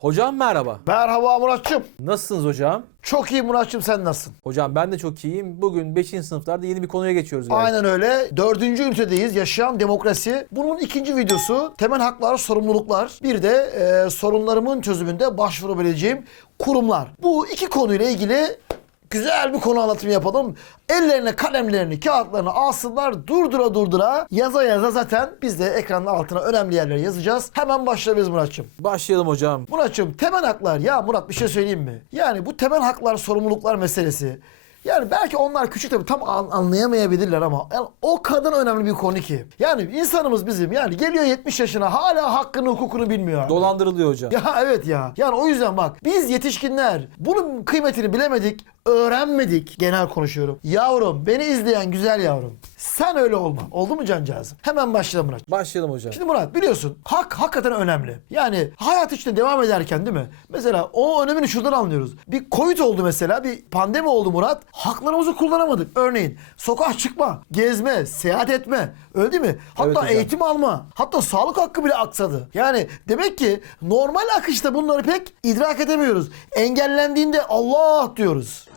Hocam merhaba. Merhaba Muratçım. Nasılsınız hocam? Çok iyi Muratçım sen nasılsın? Hocam ben de çok iyiyim. Bugün 5. sınıflarda yeni bir konuya geçiyoruz. galiba. Aynen öyle. Dördüncü ünitedeyiz. Yaşayan demokrasi. Bunun ikinci videosu temel haklar, sorumluluklar. Bir de e, sorunlarımın çözümünde başvurabileceğim kurumlar. Bu iki konuyla ilgili güzel bir konu anlatımı yapalım. Ellerine kalemlerini, kağıtlarını alsınlar. Durdura durdura yaza yaza zaten biz de ekranın altına önemli yerleri yazacağız. Hemen başlayabiliriz Muratçım. Başlayalım hocam. Muratçım temel haklar ya Murat bir şey söyleyeyim mi? Yani bu temel haklar sorumluluklar meselesi. Yani belki onlar küçük tabii tam an- anlayamayabilirler ama yani o kadar önemli bir konu ki. Yani insanımız bizim yani geliyor 70 yaşına hala hakkını hukukunu bilmiyor. Dolandırılıyor hocam. Ya evet ya. Yani o yüzden bak biz yetişkinler bunun kıymetini bilemedik, öğrenmedik. Genel konuşuyorum. Yavrum beni izleyen güzel yavrum. Sen öyle olma. Oldu mu cancağızım? Hemen başlayalım Murat. Başlayalım hocam. Şimdi Murat biliyorsun hak hakikaten önemli. Yani hayat içinde devam ederken değil mi? Mesela o önemini şuradan anlıyoruz. Bir Covid oldu mesela bir pandemi oldu Murat. Haklarımızı kullanamadık. Örneğin sokağa çıkma, gezme, seyahat etme. Öyle değil mi? Hatta Evet hocam. eğitim alma. Hatta sağlık hakkı bile aksadı. Yani demek ki normal akışta bunları pek idrak edemiyoruz. Engellendiğinde Allah diyoruz.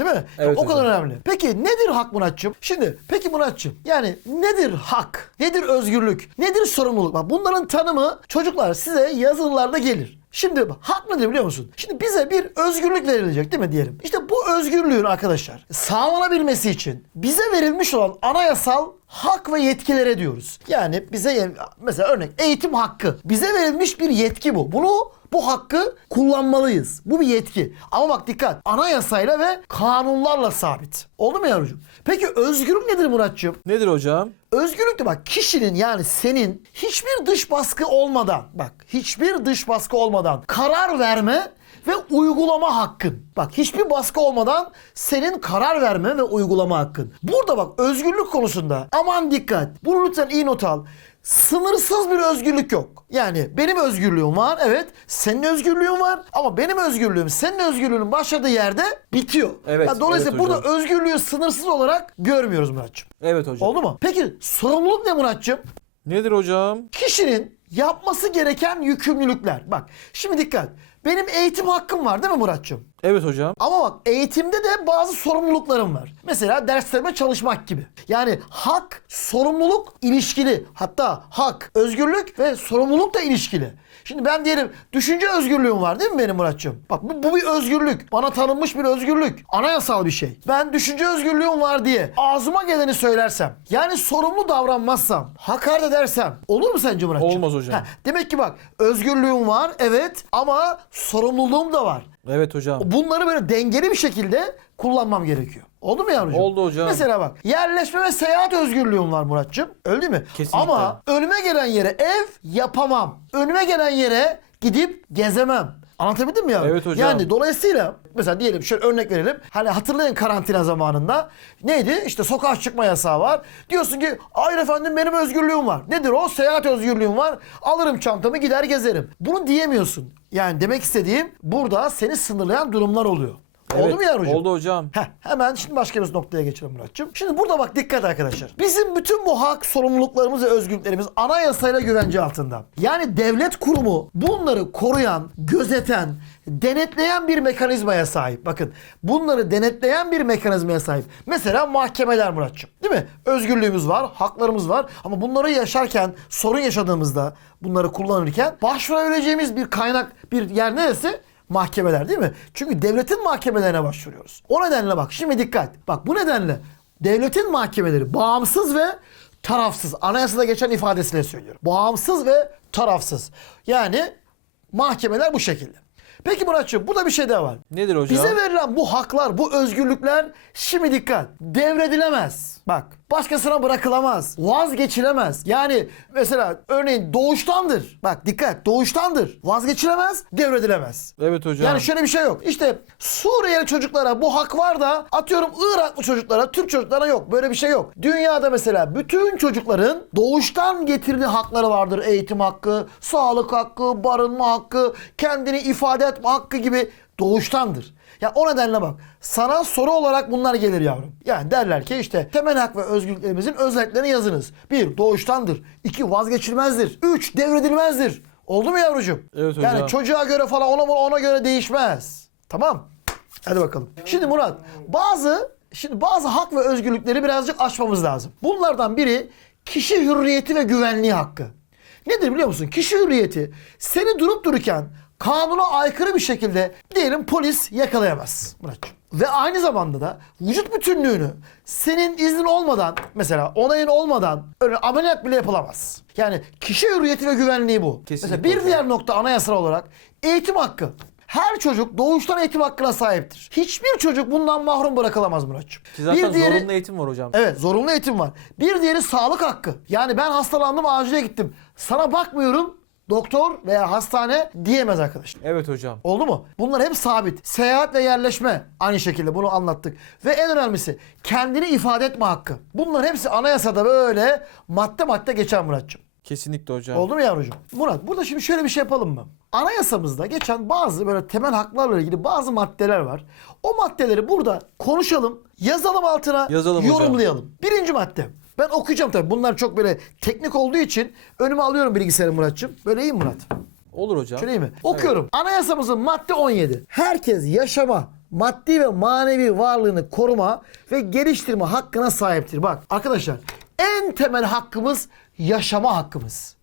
Değil mi? Evet o kadar önemli. Peki nedir hak Muratçım? Şimdi peki Muratçım yani nedir hak? Nedir özgürlük? Nedir sorumluluk? Bak bunların tanımı çocuklar size yazılılarda gelir. Şimdi hak nedir biliyor musun? Şimdi bize bir özgürlük verilecek değil mi diyelim. İşte bu özgürlüğün arkadaşlar sağlanabilmesi için bize verilmiş olan anayasal hak ve yetkilere diyoruz. Yani bize mesela örnek eğitim hakkı. Bize verilmiş bir yetki bu. Bunu bu hakkı kullanmalıyız. Bu bir yetki. Ama bak dikkat. Anayasayla ve kanunlarla sabit. Oldu mu yavrucuğum? Peki özgürlük nedir Muratçığım? Nedir hocam? Özgürlük de bak kişinin yani senin hiçbir dış baskı olmadan bak hiçbir dış baskı olmadan karar verme ve uygulama hakkın. Bak hiçbir baskı olmadan senin karar verme ve uygulama hakkın. Burada bak özgürlük konusunda aman dikkat. Bunu lütfen iyi not al. Sınırsız bir özgürlük yok. Yani benim özgürlüğüm var evet. Senin özgürlüğün var ama benim özgürlüğüm senin özgürlüğünün başladığı yerde bitiyor. Evet, Ya dolayısıyla evet burada hocam. özgürlüğü sınırsız olarak görmüyoruz Muratçım. Evet hocam. Oldu mu? Peki sorumluluk ne Muratçım? Nedir hocam? Kişinin yapması gereken yükümlülükler. Bak şimdi dikkat. Benim eğitim hakkım var değil mi Muratçım? Evet hocam. Ama bak eğitimde de bazı sorumluluklarım var. Mesela derslerime çalışmak gibi. Yani hak, sorumluluk ilişkili. Hatta hak, özgürlük ve sorumluluk da ilişkili. Şimdi ben diyelim düşünce özgürlüğüm var değil mi benim Muratçım? Bak bu, bu bir özgürlük. Bana tanınmış bir özgürlük. Anayasal bir şey. Ben düşünce özgürlüğüm var diye ağzıma geleni söylersem, yani sorumlu davranmazsam, hakaret edersem olur mu sence Muratçım? Olmaz hocam. Heh, demek ki bak özgürlüğüm var evet ama sorumluluğum da var. Evet hocam. Bunları böyle dengeli bir şekilde kullanmam gerekiyor. Oldu mu yavrucuğum? Oldu hocam. Mesela bak yerleşme ve seyahat özgürlüğüm var. Öyle değil mi? Kesinlikle. Ama önüme gelen yere ev yapamam. Önüme gelen yere gidip gezemem. Anlatabildim mi yavrum? Evet hocam. Yani dolayısıyla mesela diyelim şöyle örnek verelim. Hani hatırlayın karantina zamanında neydi? İşte sokağa çıkma yasağı var. Diyorsun ki hayır efendim benim özgürlüğüm var. Nedir o? Seyahat özgürlüğüm var. Alırım çantamı gider gezerim. Bunu diyemiyorsun. Yani demek istediğim burada seni sınırlayan durumlar oluyor. Oldu Evet, mu yavrucuğum? Oldu hocam. Heh, hemen şimdi başka bir noktaya geçelim Muratçım. Şimdi burada bak dikkat arkadaşlar. Bizim bütün bu hak, sorumluluklarımız ve özgürlüklerimiz anayasayla güvence altında. Yani devlet kurumu bunları koruyan, gözeten, denetleyen bir mekanizmaya sahip. Bakın bunları denetleyen bir mekanizmaya sahip. Mesela mahkemeler Muratçım. Değil mi? Özgürlüğümüz var, haklarımız var ama bunları yaşarken, sorun yaşadığımızda bunları kullanırken başvurabileceğimiz bir kaynak, bir yer neresi? Mahkemeler değil mi? Çünkü devletin mahkemelerine başvuruyoruz. O nedenle bak şimdi dikkat. Bak bu nedenle devletin mahkemeleri bağımsız ve tarafsız. Anayasada geçen ifadesiyle söylüyorum. Bağımsız ve tarafsız. Yani mahkemeler bu şekilde. Peki Muratçığım burada bir şey daha var. Nedir hocam? Bize verilen bu haklar, bu özgürlükler şimdi dikkat devredilemez. Bak başkasına bırakılamaz. Vazgeçilemez. Yani mesela örneğin doğuştandır. Bak dikkat doğuştandır. Vazgeçilemez, devredilemez. Evet hocam. Yani şöyle bir şey yok. İşte Suriyeli çocuklara bu hak var da atıyorum Iraklı çocuklara, Türk çocuklara yok. Böyle bir şey yok. Dünyada mesela bütün çocukların doğuştan getirdiği hakları vardır. Eğitim hakkı, sağlık hakkı, barınma hakkı, kendini ifade etme hakkı gibi doğuştandır. Ya o nedenle bak sana soru olarak bunlar gelir yavrum. Yani derler ki işte temel hak ve özgürlüklerimizin özelliklerini yazınız. Bir doğuştandır. iki vazgeçilmezdir. Üç devredilmezdir. Oldu mu yavrucuğum? Evet Yani hocam. çocuğa göre falan ona ona göre değişmez. Tamam. Hadi bakalım. Şimdi Murat bazı şimdi bazı hak ve özgürlükleri birazcık açmamız lazım. Bunlardan biri kişi hürriyeti ve güvenliği hakkı. Nedir biliyor musun? Kişi hürriyeti seni durup dururken kanuna aykırı bir şekilde diyelim polis yakalayamaz Muratcığım. Ve aynı zamanda da vücut bütünlüğünü senin iznin olmadan mesela onayın olmadan öyle ameliyat bile yapılamaz. Yani kişi hürriyeti ve güvenliği bu. Kesinlikle Mesela bir diğer nokta anayasal olarak eğitim hakkı. Her çocuk doğuştan eğitim hakkına sahiptir. Hiçbir çocuk bundan mahrum bırakılamaz Muratçım. Ki zaten zorunlu eğitim var hocam. Evet zorunlu eğitim var. Bir diğeri sağlık hakkı. Yani ben hastalandım acile gittim. Sana bakmıyorum doktor veya hastane diyemez arkadaşlar. Evet hocam. Oldu mu? Bunlar hep sabit. Seyahat ve yerleşme aynı şekilde bunu anlattık. Ve en önemlisi kendini ifade etme hakkı. Bunların hepsi anayasada böyle madde madde geçen Muratçım. Kesinlikle hocam. Oldu mu yavrucuğum? Murat burada şimdi şöyle bir şey yapalım mı? Anayasamızda geçen bazı böyle temel haklarla ilgili bazı maddeler var. O maddeleri burada konuşalım, yazalım altına, Yazalım hocam. yorumlayalım. Birinci madde. Ben okuyacağım tabii. Bunlar çok böyle teknik olduğu için önüme alıyorum bilgisayarı Muratçım. Böyle iyi mi Murat? Olur hocam. Şöyle iyi mi? Okuyorum. Anayasamızın madde 17. Herkes yaşama, maddi ve manevi varlığını koruma ve geliştirme hakkına sahiptir. Bak arkadaşlar en temel hakkımız yaşama hakkımız.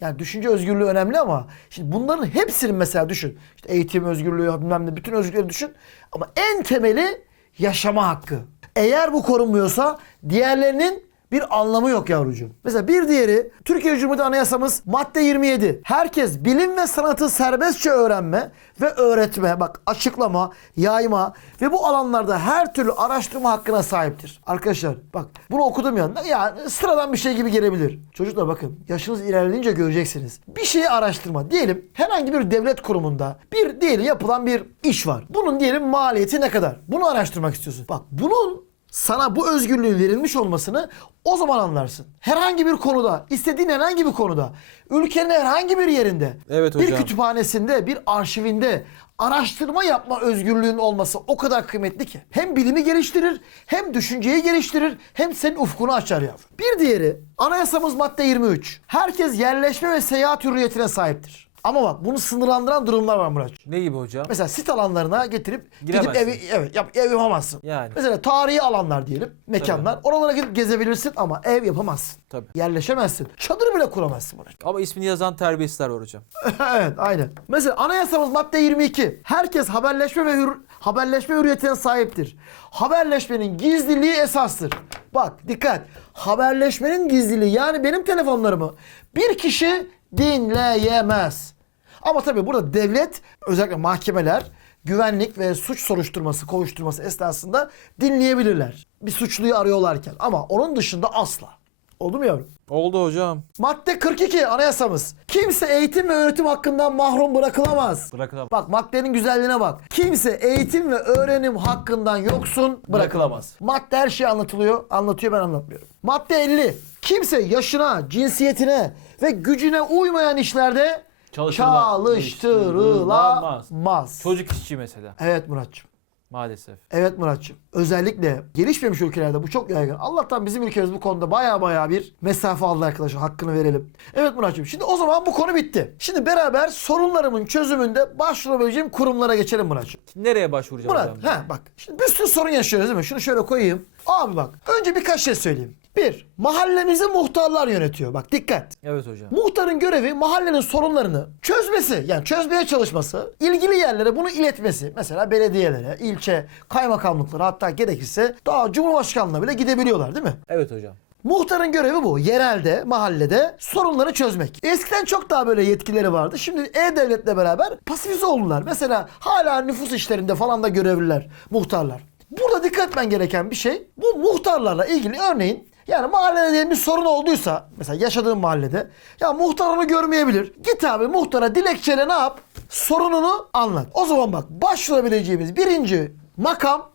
Yani düşünce özgürlüğü önemli ama şimdi bunların hepsinin mesela düşün. İşte eğitim özgürlüğü bilmem ne bütün özgürlükleri düşün. Ama en temeli yaşama hakkı. Eğer bu korunmuyorsa diğerlerinin bir anlamı yok yavrucuğum. Mesela bir diğeri Türkiye Cumhuriyeti Anayasamız madde 27. Herkes bilim ve sanatı serbestçe öğrenme ve öğretme, bak açıklama, yayma ve bu alanlarda her türlü araştırma hakkına sahiptir. Arkadaşlar bak bunu okudum ya. Ya sıradan bir şey gibi gelebilir. Çocuklar bakın yaşınız ilerleyince göreceksiniz. Bir şeyi araştırma. Diyelim herhangi bir devlet kurumunda bir diyelim yapılan bir iş var. Bunun diyelim maliyeti ne kadar? Bunu araştırmak istiyorsun. Bak bunun sana bu özgürlüğün verilmiş olmasını o zaman anlarsın. Herhangi bir konuda, istediğin herhangi bir konuda, ülkenin herhangi bir yerinde, Evet bir hocam. kütüphanesinde, bir arşivinde araştırma yapma özgürlüğün olması o kadar kıymetli ki. Hem bilimi geliştirir, hem düşünceyi geliştirir, hem senin ufkunu açar yavrum. Bir diğeri, anayasamız madde 23. Herkes yerleşme ve seyahat hürriyetine sahiptir. Ama bak bunu sınırlandıran durumlar var Muratçığım. Ne gibi hocam? Mesela sit alanlarına getirip gidip Giremezsin. evi evet yap, ev yapamazsın. Yani. Mesela tarihi alanlar diyelim, mekanlar. Oralara gidip gezebilirsin ama ev yapamazsın. Tabii. Yerleşemezsin. Çadır bile kuramazsın Murat. Ama ismini yazan terbiyesizler var hocam. evet, aynen. Mesela anayasamız madde 22. Herkes haberleşme ve hür, haberleşme hürriyetine sahiptir. Haberleşmenin gizliliği esastır. Bak dikkat. Haberleşmenin gizliliği yani benim telefonlarımı bir kişi dinleyemez. Ama tabii burada devlet özellikle mahkemeler güvenlik ve suç soruşturması, kovuşturması esnasında dinleyebilirler. Bir suçluyu arıyorlarken ama onun dışında asla. Oldu mu yavrum? Oldu hocam. Madde 42 anayasamız. Kimse eğitim ve öğretim hakkından mahrum bırakılamaz. Bırakılamaz. Bak maddenin güzelliğine bak. Kimse eğitim ve öğrenim hakkından yoksun bırakılamaz. Bırakılamaz. Madde her şeyi anlatılıyor. Anlatıyor ben anlatmıyorum. Madde 50. Kimse yaşına, cinsiyetine ve gücüne uymayan işlerde çalıştırılamaz. Çocuk işçi mesela. Evet Muratçım. Maalesef. Evet Muratçım. Özellikle gelişmemiş ülkelerde bu çok yaygın. Allah'tan bizim ülkemiz bu konuda baya baya bir mesafe aldı arkadaşlar. Hakkını verelim. Evet Muratçım. Şimdi o zaman bu konu bitti. Şimdi beraber sorunlarımın çözümünde başvurabileceğim kurumlara geçelim Muratçım. Nereye başvuracağım Murat, hocam? ha bak. Şimdi bir sürü sorun yaşıyoruz değil mi? Şunu şöyle koyayım. Abi bak. Önce birkaç şey söyleyeyim. Bir, mahallemizi muhtarlar yönetiyor. Bak dikkat. Evet hocam. Muhtarın görevi mahallenin sorunlarını çözmesi, yani çözmeye çalışması, ilgili yerlere bunu iletmesi. Mesela belediyelere, ilçe, kaymakamlıklara hatta gerekirse daha cumhurbaşkanlığına bile gidebiliyorlar değil mi? Evet hocam. Muhtarın görevi bu. Yerelde, mahallede sorunları çözmek. Eskiden çok daha böyle yetkileri vardı. Şimdi E-Devlet'le beraber pasifize oldular. Mesela hala nüfus işlerinde falan da görevliler, muhtarlar. Burada dikkat etmen gereken bir şey bu muhtarlarla ilgili örneğin yani mahallede diyelim bir sorun olduysa mesela yaşadığın mahallede ya muhtar onu görmeyebilir. Git abi muhtara dilekçeyle ne yap? Sorununu anlat. O zaman bak başvurabileceğimiz birinci makam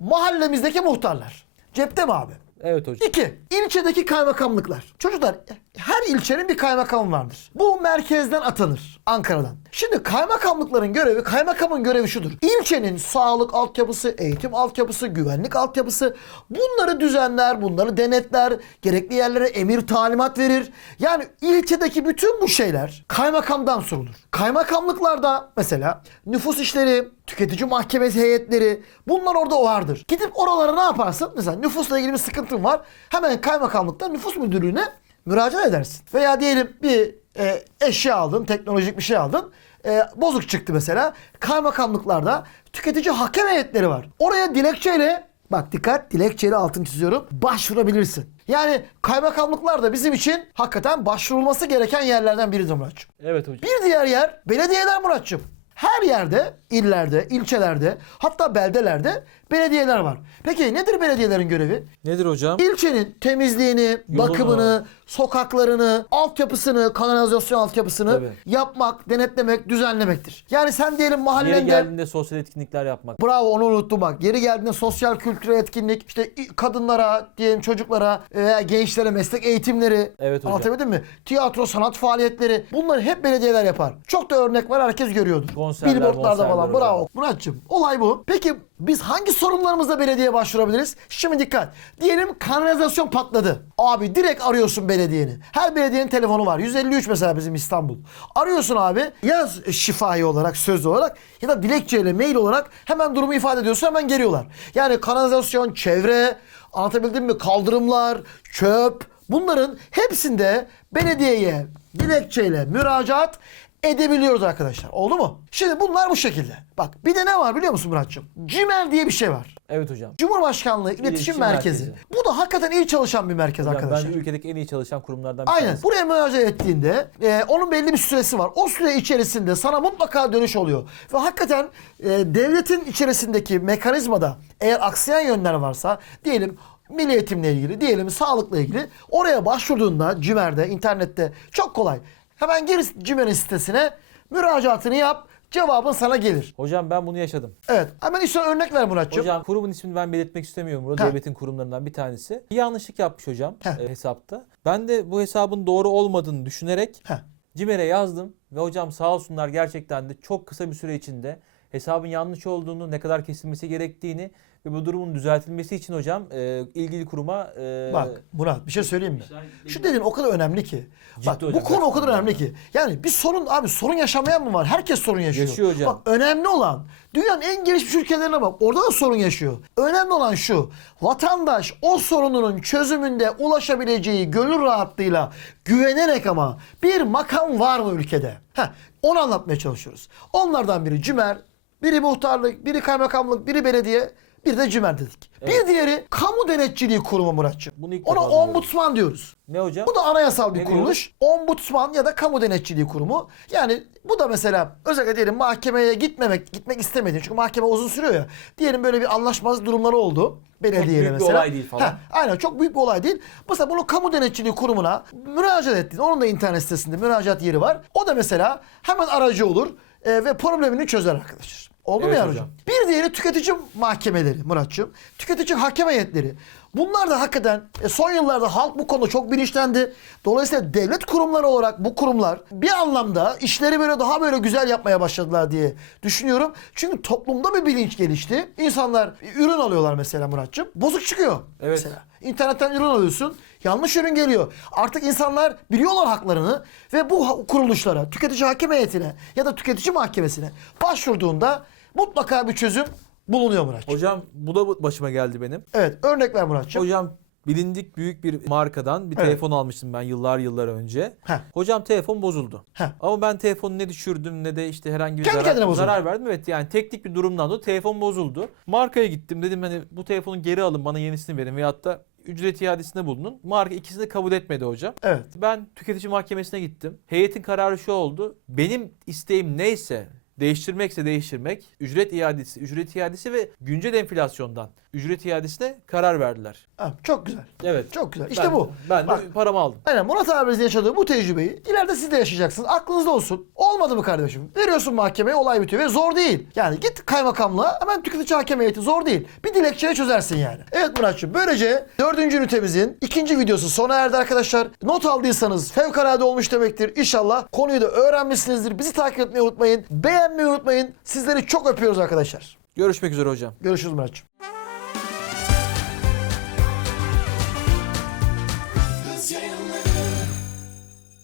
mahallemizdeki muhtarlar. Cepte mi abi? Evet hocam. İki, ilçedeki kaymakamlıklar. Çocuklar her ilçenin bir kaymakamı vardır. Bu merkezden atanır. Ankara'dan. Şimdi kaymakamlıkların görevi, kaymakamın görevi şudur. İlçenin sağlık altyapısı, eğitim altyapısı, güvenlik altyapısı bunları düzenler, bunları denetler, gerekli yerlere emir talimat verir. Yani ilçedeki bütün bu şeyler kaymakamdan sorulur. Kaymakamlıklarda mesela nüfus işleri, tüketici mahkemesi heyetleri bunlar orada vardır. Gidip oralara ne yaparsın? Mesela nüfusla ilgili bir sıkıntın var. Hemen kaymakamlıkta nüfus müdürlüğüne müracaat edersin. Veya diyelim bir e, eşya aldın, teknolojik bir şey aldın. E, bozuk çıktı mesela. Kaymakamlıklarda tüketici hakem heyetleri var. Oraya dilekçeyle bak dikkat dilekçeyle altın çiziyorum başvurabilirsin. Yani kaymakamlıklar da bizim için hakikaten başvurulması gereken yerlerden biridir Muratçım. Evet hocam. Bir diğer yer belediyeler Muratçım. Her yerde, illerde, ilçelerde, hatta beldelerde belediyeler var. Peki nedir belediyelerin görevi? Nedir hocam? İlçenin temizliğini, Yolunu. bakımını, sokaklarını, altyapısını, kanalizasyon altyapısını Tabii. yapmak, denetlemek, düzenlemektir. Yani sen diyelim Yeri mahallende geldiğinde sosyal etkinlikler yapmak. Bravo onu unuttum bak. Geri geldiğinde sosyal kültürel etkinlik, işte kadınlara, diyelim çocuklara veya gençlere meslek eğitimleri. Evet hocam. Anlatabildim mi? Tiyatro, sanat faaliyetleri. Bunları hep belediyeler yapar. Çok da örnek var herkes görüyordur. Konserler, Billboardlarda falan. Bravo. Muratçım olay bu. Peki biz hangi sorunlarımızla belediyeye başvurabiliriz? Şimdi dikkat. Diyelim kanalizasyon patladı. Abi direkt arıyorsun belediyeni. Her belediyenin telefonu var. 153 mesela bizim İstanbul. Arıyorsun abi. Ya şifai olarak, sözlü olarak ya da dilekçeyle, mail olarak hemen durumu ifade ediyorsun hemen geliyorlar. Yani kanalizasyon, çevre, anlatabildim mi? Kaldırımlar, çöp. Bunların hepsinde belediyeye dilekçeyle müracaat edebiliyoruz arkadaşlar. Oldu mu? Şimdi bunlar bu şekilde. Bak bir de ne var biliyor musun Muratçım? CİMER diye bir şey var. Evet hocam. Cumhurbaşkanlığı İletişim, İletişim Merkezi. Merkezi. Bu da hakikaten iyi çalışan bir merkez Hocam arkadaşlar. bence ülkedeki en iyi çalışan kurumlardan bir Aynen. tanesi. Buraya müracaat ettiğinde e, onun belli bir süresi var. O süre içerisinde sana mutlaka dönüş oluyor. Ve hakikaten e, devletin içerisindeki mekanizmada eğer aksayan yönler varsa diyelim milli eğitimle ilgili, diyelim sağlıkla ilgili oraya başvurduğunda CİMER'de, internette çok kolay. Hemen gir CİMER'in sitesine müracaatını yap. Cevabın sana gelir. Hocam ben bunu yaşadım. Evet. Hemen işte örnek ver Muratçım. Hocam kurumun ismini ben belirtmek istemiyorum. Burada devletin kurumlarından bir tanesi. Bir yanlışlık yapmış hocam Heh. e, hesapta. Ben de bu hesabın doğru olmadığını düşünerek Heh. CİMER'e yazdım ve hocam sağ olsunlar gerçekten de çok kısa bir süre içinde hesabın yanlış olduğunu, ne kadar kesilmesi gerektiğini ve bu durumun düzeltilmesi için hocam e, ilgili kuruma e, Bak Murat bir şey söyleyeyim mi? Şu dediğin o kadar önemli ki. Ciddi Bak bu hocam, konu o kadar önemli ki. Yani bir sorun abi sorun yaşamayan mı var? Herkes sorun yaşıyor. Yaşıyor hocam. Bak önemli olan dünyanın en gelişmiş ülkelerine bak. Orada da sorun yaşıyor. Önemli olan şu. Vatandaş o sorununun çözümünde ulaşabileceği gönül rahatlığıyla güvenerek ama bir makam var mı ülkede? Heh, onu anlatmaya çalışıyoruz. Onlardan biri CİMER, biri muhtarlık, biri kaymakamlık, biri belediye, bir de CİMER dedik. Bir diğeri kamu denetçiliği kurumu Muratçım. Ona ombudsman diyoruz. ne hocam? Bu da anayasal bir Ne kuruluş. Ombudsman ya da kamu denetçiliği kurumu. Yani bu da mesela özellikle diyelim mahkemeye gitmemek gitmek istemediğin çünkü mahkeme uzun sürüyor ya. Diyelim böyle bir anlaşmazlık durumları oldu belediyeyle büyük bir olay değil falan. Heh, aynen çok büyük bir olay değil. Mesela bunu kamu denetçiliği kurumuna müracaat ettiğinde onun da internet sitesinde müracaat yeri var. O da mesela hemen aracı olur e, ve problemini çözer arkadaşlar. Oldu mu Evet hocam. hocam? Bir diğeri tüketici mahkemeleri Muratçım. Tüketici hakem heyetleri. Bunlar da hakikaten e, son yıllarda halk bu konuda çok bilinçlendi. Dolayısıyla devlet kurumları olarak bu kurumlar bir anlamda işleri böyle daha böyle güzel yapmaya başladılar diye düşünüyorum. Çünkü toplumda bir bilinç gelişti. İnsanlar ürün alıyorlar mesela Muratçım. Bozuk çıkıyor. Evet. Mesela internetten ürün alıyorsun. Yanlış ürün geliyor. Artık insanlar biliyorlar haklarını ve bu kuruluşlara, tüketici hakem heyetine ya da tüketici mahkemesine başvurduğunda mutlaka bir çözüm bulunuyor Muratçım. Hocam bu da başıma geldi benim. Evet örnek ver Muratçım. Hocam bilindik büyük bir markadan bir Evet. telefon almıştım ben yıllar yıllar önce. Heh. Hocam telefon bozuldu. Heh. Ama ben telefonu ne düşürdüm ne de işte herhangi bir Kendi zarar, zarar verdim. Evet yani teknik bir durumdan dolayı telefon bozuldu. Markaya gittim dedim hani bu telefonu geri alın bana yenisini verin veyahut da ücret iadesinde bulunun. Marka ikisini de kabul etmedi hocam. Evet. Ben tüketici mahkemesine gittim. Heyetin kararı şu oldu. Benim isteğim neyse değiştirmekse değiştirmek, ücret iadesi, ücret iadesi ve güncel enflasyondan ücret iadesine karar verdiler. Ha, çok güzel. Evet. Çok güzel. İşte Ben- bu. Ben de Bak. paramı aldım. Aynen Murat abimizin yaşadığı bu tecrübeyi ileride siz de yaşayacaksınız. Aklınızda olsun. Olmadı mı kardeşim? Veriyorsun mahkemeye olay bitiyor ve zor değil. Yani git kaymakamlığa hemen tüketici hakem heyeti zor değil. Bir dilekçeyle çözersin yani. Evet Muratçım böylece dördüncü ünitemizin ikinci videosu sona erdi arkadaşlar. Not aldıysanız fevkalade olmuş demektir. İnşallah konuyu da öğrenmişsinizdir. Bizi takip etmeyi unutmayın. Beğenmeyi unutmayın. Sizleri çok öpüyoruz arkadaşlar. Görüşmek üzere hocam. Görüşürüz Muratçım.